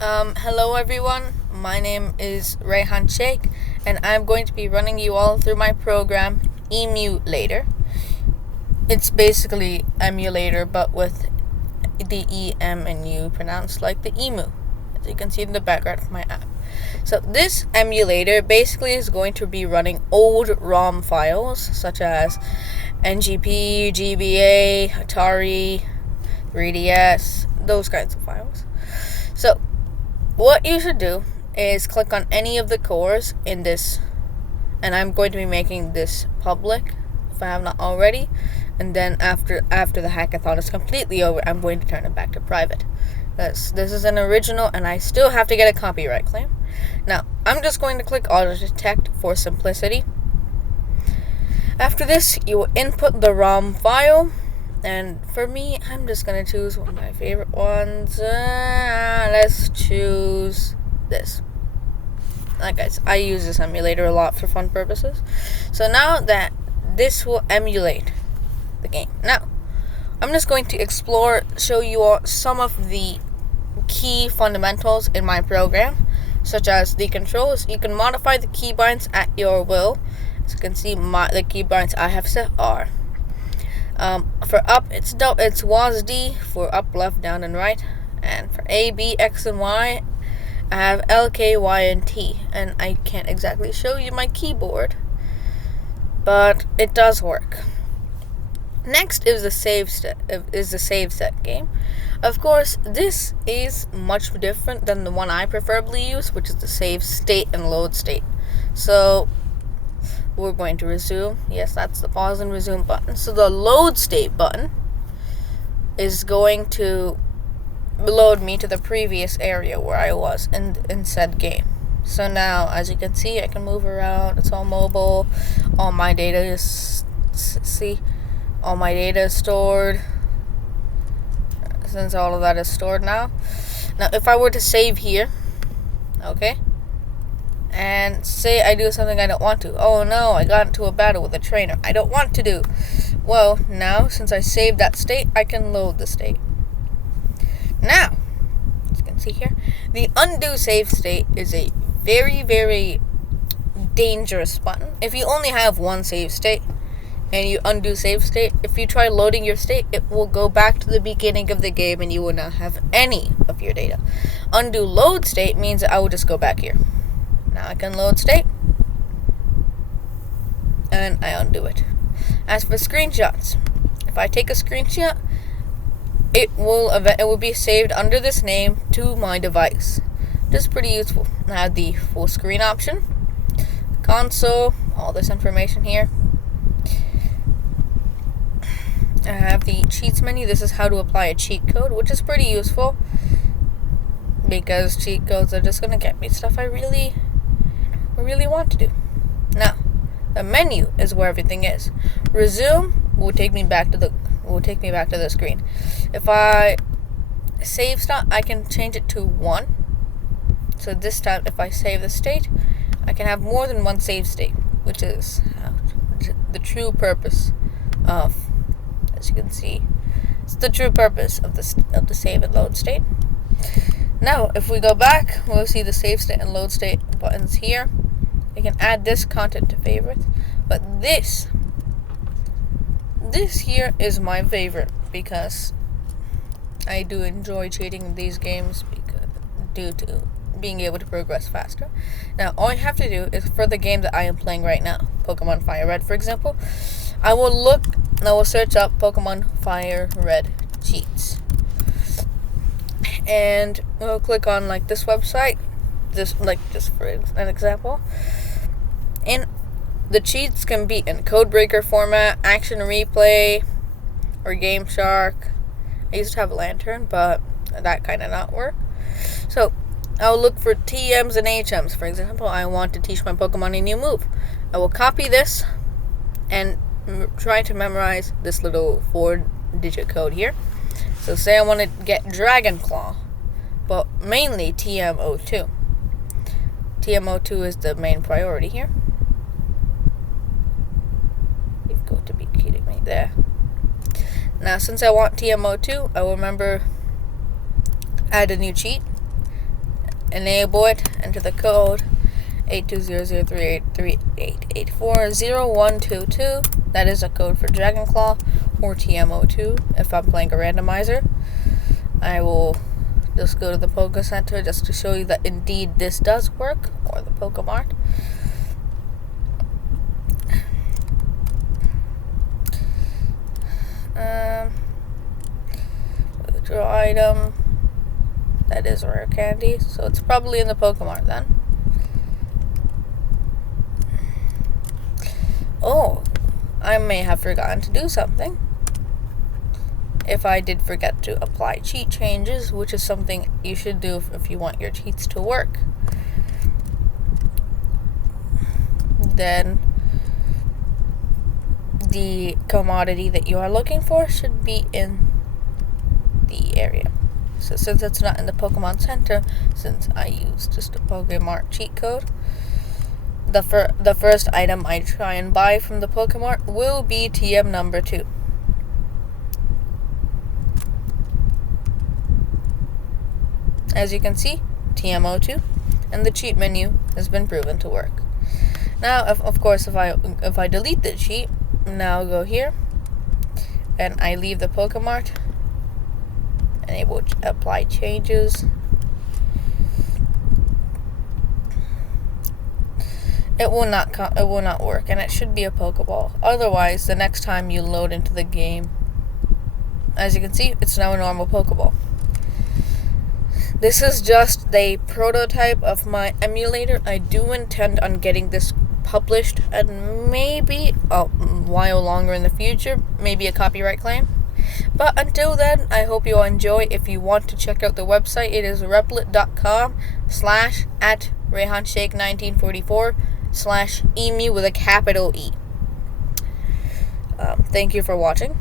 Hello everyone, my name is Rayhan Sheikh, and I'm going to be running you all through my program, EmuLator. It's basically emulator, but with the E, M, and U pronounced like the emu, as you can see in the background of my app. So this emulator basically is going to be running old ROM files, such as NGP, GBA, Atari, 3DS, those kinds of files. So what you should do is click on any of the cores in this, and I'm going to be making this public if I have not already, and then after the hackathon is completely over, I'm going to turn it back to private. This is an original, and I still have to get a copyright claim. Now, I'm just going to click auto detect for simplicity. After this, you will input the ROM file. And for me, I'm just going to choose one of my favorite ones. Let's choose this. Guys, I use this emulator a lot for fun purposes. So now that this will emulate the game. Now, I'm just going to show you all some of the key fundamentals in my program, such as the controls. You can modify the keybinds at your will. As you can see, the keybinds I have set are for up, it's WASD for up, left, down, and right. And for A, B, X, and Y, I have L, K, Y, and T. And I can't exactly show you my keyboard, but it does work. Next is the save set game. Of course, this is much different than the one I preferably use, which is the save state and load state. So we're going to resume. Yes, that's the pause and resume button. So the load state button is going to load me to the previous area where I was in said game. So now, as you can see, I can move around. It's all mobile. All my data is stored. Since all of that is stored now. Now, if I were to save here, okay, and say I do something I don't want to. Oh no, I got into a battle with a trainer I don't want to do. Well, now, since I saved that state, I can load the state. Now, as you can see here, the undo save state is a very, very dangerous button. If you only have one save state, and you undo save state, if you try loading your state, it will go back to the beginning of the game, and you will not have any of your data. Undo load state means that I will just go back here. Now I can load state, and I undo it. As for screenshots, if I take a screenshot, it will be saved under this name to my device. This is pretty useful. I have the full screen option, console, all this information here. I have the cheats menu. This is how to apply a cheat code, which is pretty useful because cheat codes are just going to get me stuff I really want to do. Now, the menu is where everything is. Resume will take me back to the screen. If I save stop, I can change it to 1. So this time, if I save the state, I can have more than one save state, which is the true purpose of, as you can see, it's the true purpose of the save and load state. Now, if we go back, we'll see the save state and load state buttons here. I can add this content to favorites, but this here is my favorite because I do enjoy cheating in these games due to being able to progress faster. Now, all I have to do is, for the game that I am playing right now, Pokemon Fire Red, for example, I will search up Pokemon Fire Red cheats. And we'll click on this website, just for an example. And the cheats can be in Codebreaker format, Action Replay, or Game Shark. I used to have a Lantern, but that kind of not work. So I'll look for TMs and HMs. For example, I want to teach my Pokemon a new move. I will copy this and try to memorize this little 4-digit code here. So say I want to get Dragon Claw, but mainly TM02. TM02 is the main priority here. You've got to be kidding me there. Now, since I want TM02, I will add a new cheat. enable it, enter the code 82003838840122. That is a code for Dragonclaw or TMO2 if I'm playing a randomizer. I will just go to the Poke Center just to show you that indeed this does work, or the Pokemart. Draw item. That is rare candy, so it's probably in the Pokemart then. Oh, I may have forgotten to do something. If I did forget to apply cheat changes, which is something you should do if you want your cheats to work, then the commodity that you are looking for should be in the area. So since it's not in the Pokemon Center, since I used just a Pokemart cheat code, the first item I try and buy from the Pokemart will be TM number 2. As you can see, TMO2, and the cheat menu has been proven to work. Now, of course, if I delete the cheat, now go here, and I leave the Pokemart, enable apply changes. It will not work, and it should be a Pokeball. Otherwise, the next time you load into the game, as you can see, it's now a normal Pokeball. This is just the prototype of my emulator. I do intend on getting this published, and maybe a while longer in the future, maybe a copyright claim. But until then, I hope you all enjoy. If you want to check out the website, it is replit.com/@RayhanShake1944/emu with a capital E. Thank you for watching.